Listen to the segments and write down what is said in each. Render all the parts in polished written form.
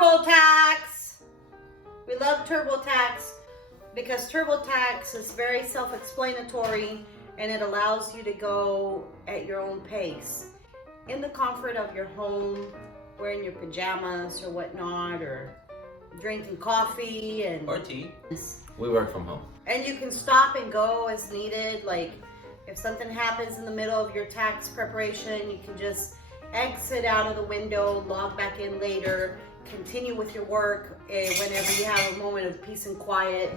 TurboTax. We love TurboTax because TurboTax is very self-explanatory and it allows you to go at your own pace in the comfort of your home, wearing your pajamas or whatnot, or drinking coffee or tea. We work from home. And you can stop and go as needed. Like if something happens in the middle of your tax preparation, you can just exit out of the window, log back in later, continue with your work whenever you have a moment of peace and quiet.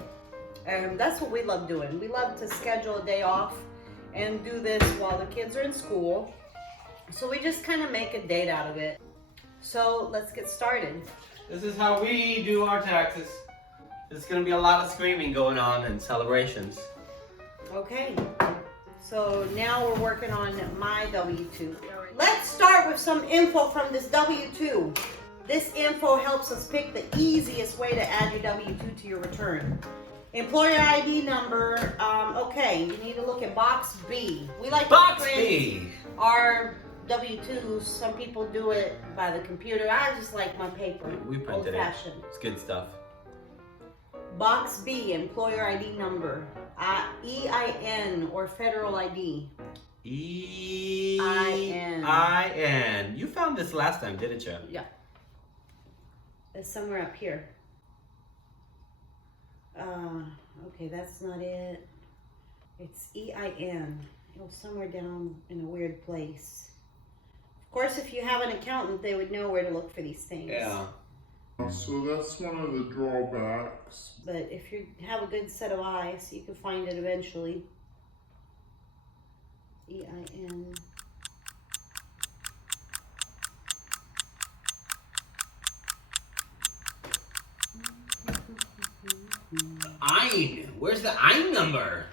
That's what we love doing. We love to schedule a day off and do this while the kids are in school. So we just kind of make a date out of it. So let's get started. This is how we do our taxes. There's gonna be a lot of screaming going on and celebrations. Okay, so now we're working on my W-2. Let's start with some info from this W-2. This info helps us pick the easiest way to add your W-2 to your return. Employer ID number, okay, you need to look at box B. We like Box to B! Our W-2s, some people do it by the computer. I just like my paper, We printed old-fashioned. It's good stuff. Box B, employer ID number, EIN or federal ID. EIN. You found this last time, didn't you? Yeah. It's somewhere up here. Okay, that's not it. It's EIN. It was somewhere down in a weird place. Of course, if you have an accountant, they would know where to look for these things. Yeah. So that's one of the drawbacks. But if you have a good set of eyes, you can find it eventually. EIN. EIN. Where's the EIN number?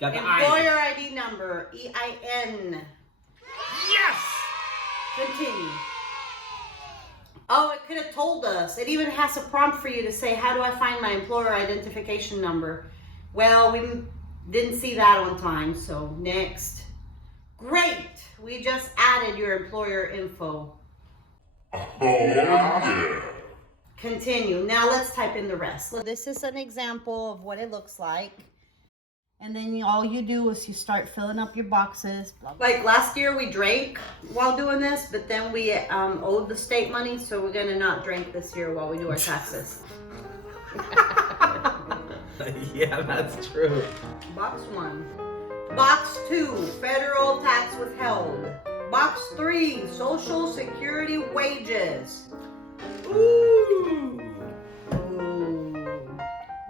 Got the Employer EIN. ID number, EIN. Yes! Continue. Oh, it could have told us. It even has a prompt for you to say, how do I find my employer identification number? Well, we didn't see that on time, so next. Great! We just added your employer info. Oh, yeah. Continue. Now let's type in the rest. This is an example of what it looks like. And then all you do is you start filling up your boxes. Like last year we drank while doing this, but then we owed the state money, so we're gonna not drink this year while we do our taxes. Yeah, that's true. Box 1. Box 2, federal tax withheld. Box 3, social security wages. Ooh.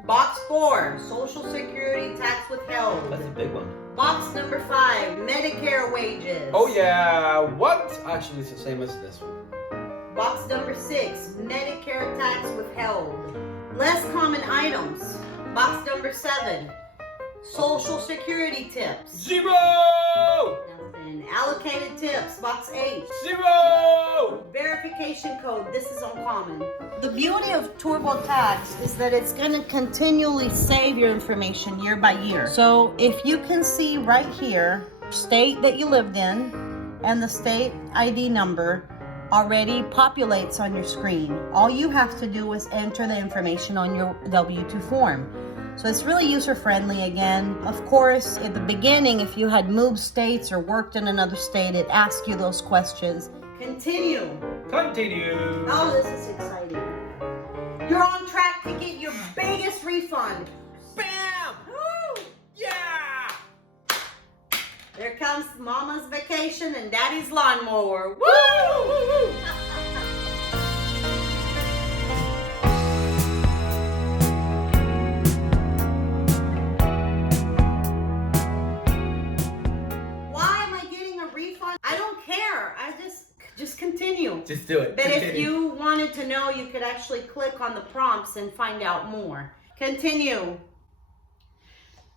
Box 4, social security tax withheld. That's a big one. Box number 5, Medicare wages. Oh yeah, what? Actually, it's the same as this one. Box number 6, Medicare tax withheld. Less common items. Box number 7, social security tips. 0! Nothing. Allocated tips. Box 8. 0! Verification code. This is uncommon. The beauty of TurboTax is that it's going to continually save your information year by year. So if you can see right here, state that you lived in and the state ID number already populates on your screen. All you have to do is enter the information on your W-2 form. So it's really user-friendly again. Of course, at the beginning, if you had moved states or worked in another state, it asks you those questions. Continue. Continue. Oh, this is exciting. You're on track to get your biggest refund. Bam! Woo! Yeah! There comes Mama's vacation and Daddy's lawnmower. Woo! Why am I getting a refund? I don't care. I just continue. Just do it. But Continue. if you wanted to know, you could actually click on the prompts and find out more. Continue.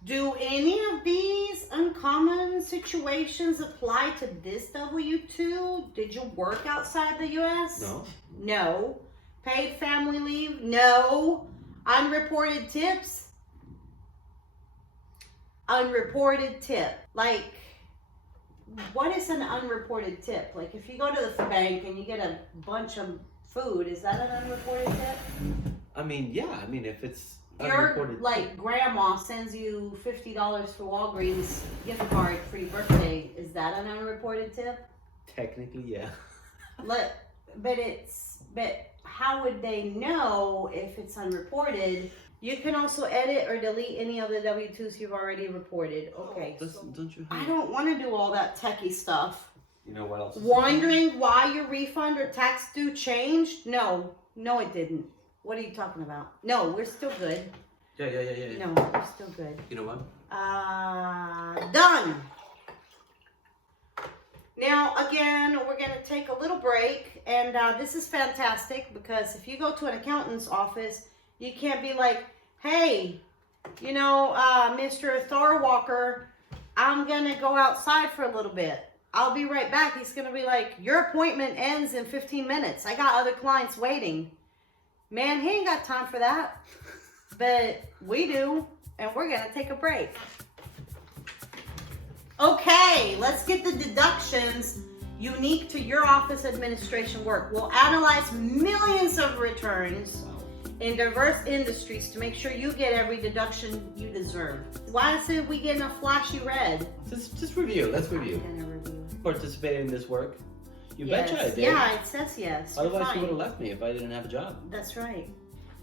Do any of these uncommon situations apply to this W-2? Did you work outside the U.S.? No. No. Paid family leave? No. Unreported tips? Unreported tip. Like, what is an unreported tip? Like if you go to the bank and you get a bunch of food, is that an unreported tip? I mean, yeah. I mean, if it's Your unreported like tip. grandma sends you $50 for Walgreens gift card for your birthday. Is that an unreported tip? Technically, yeah. But how would they know if it's unreported? You can also edit or delete any of the W-2s you've already reported. Okay. Don't you? I don't want to do all that techie stuff. You know what else? Wondering why your refund or tax due changed? No, it didn't. What are you talking about? No, we're still good. Yeah. No, we're still good. You know what? Done. Now, again, we're going to take a little break, and this is fantastic because if you go to an accountant's office, you can't be like, hey, Mr. Thorwalker, I'm going to go outside for a little bit. I'll be right back. He's going to be like, your appointment ends in 15 minutes. I got other clients waiting. Man, he ain't got time for that. But we do, and we're going to take a break. Okay, let's get the deductions unique to your office administration work. We'll analyze millions of returns in diverse industries to make sure you get every deduction you deserve. Why is it we get a flashy red? Just review. Let's review. Participated in this work. You betcha I did. Yeah, it says yes. Otherwise, you would have left me if I didn't have a job. That's right.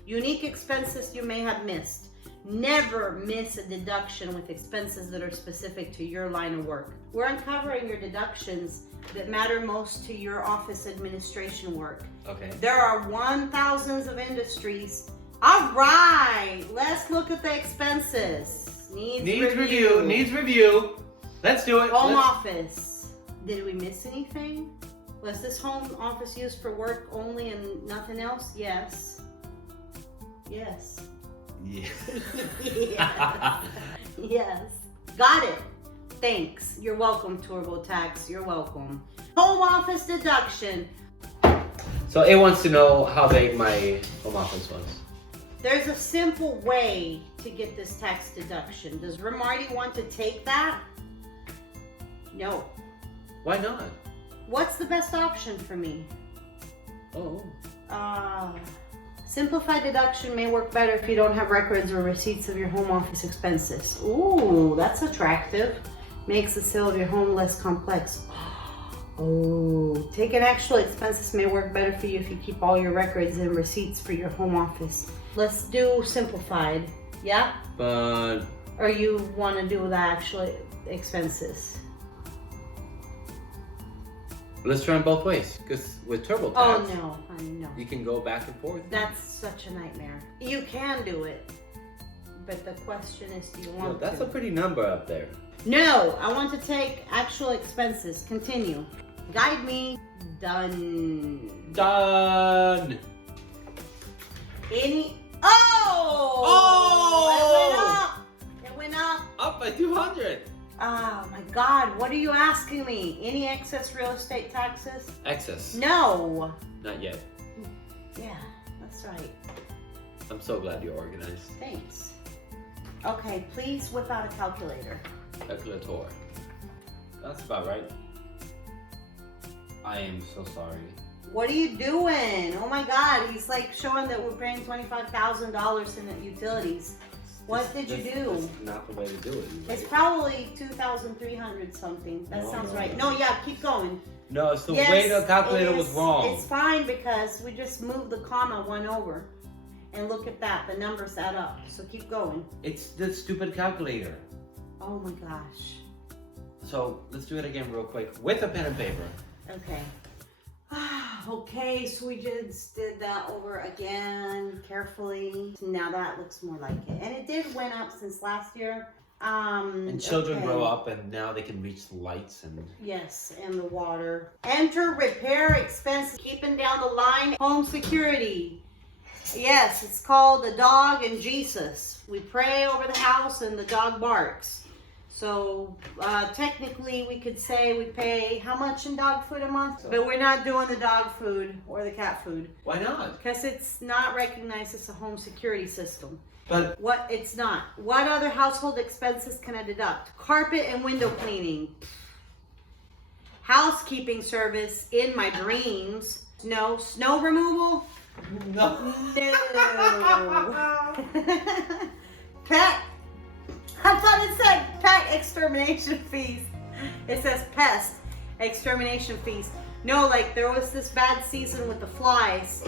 Unique expenses you may have missed. Never miss a deduction with expenses that are specific to your line of work. We're uncovering your deductions that matter most to your office administration work. Okay. There are 1,000s of industries. All right, let's look at the expenses. Needs review. Needs review. Let's do it. Home office. Did we miss anything? Was this home office used for work only and nothing else? Yes. Yes. Yeah. Yes. Yes. Got it. Thanks. You're welcome, TurboTax. You're welcome. Home office deduction. So it wants to know how big my home office was. There's a simple way to get this tax deduction. Does Ramarty want to take that? No. Why not? What's the best option for me? Oh. Simplified deduction may work better if you don't have records or receipts of your home office expenses. Ooh, that's attractive. Makes the sale of your home less complex. Oh, taking actual expenses may work better for you if you keep all your records and receipts for your home office. Let's do simplified, yeah? But... Or you want to do the actual expenses? Let's try them both ways, because with TurboTax, Oh no, honey, no. you can go back and forth. That's such a nightmare. You can do it, but the question is, do you want That's to? a pretty number up there. No, I want to take actual expenses. Continue. Guide me. Done. Done. It went up. Up by 200. Oh my God, what are you asking me? Any excess real estate taxes? Excess. No. Not yet. Yeah, that's right. I'm so glad you're organized. Thanks. Okay, please whip out a calculator. Calculator. That's about right. I am so sorry. What are you doing? Oh my God, he's like showing that we're paying $25,000 in the utilities. What did you do? That's not the way to do it. It's probably 2,300 something. That sounds right. No, yeah, keep going. No, it's the way the calculator was wrong. It's fine because we just moved the comma one over. And look at that, the numbers add up. So keep going. It's the stupid calculator. Oh my gosh. So let's do it again real quick with a pen and paper. Okay. Okay, so we just did that over again carefully. Now that looks more like it. And it did went up since last year. And children grow up and now they can reach the lights and... Yes, and the water. Enter repair expenses. Keeping down the line. Home security. Yes, it's called the dog and Jesus. We pray over the house and the dog barks. So technically we could say we pay how much in dog food a month? But we're not doing the dog food or the cat food. Why not? Because it's not recognized as a home security system. But what it's not. What other household expenses can I deduct? Carpet and window cleaning. housekeeping service in my dreams. No snow removal. No. No. Pet. I thought it said pet extermination fees. It says pest extermination fees. No, like there was this bad season with the flies.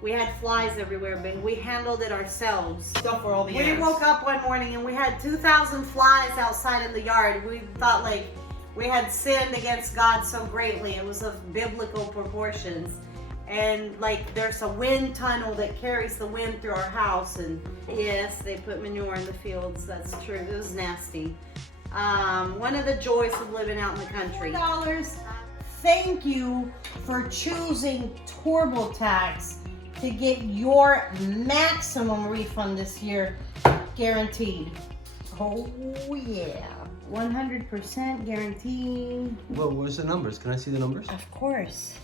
We had flies everywhere, but we handled it ourselves. Stuff for all the We ants. woke up one morning and we had 2,000 flies outside in the yard. We thought like we had sinned against God so greatly. It was of biblical proportions. And like there's a wind tunnel that carries the wind through our house. And yes, they put manure in the fields. That's true. It was nasty. One of the joys of living out in the country. $4. Thank you for choosing TurboTax to get your maximum refund this year guaranteed. Oh yeah, 100% guaranteed. Well, where's the numbers? Can I see the numbers? Of course.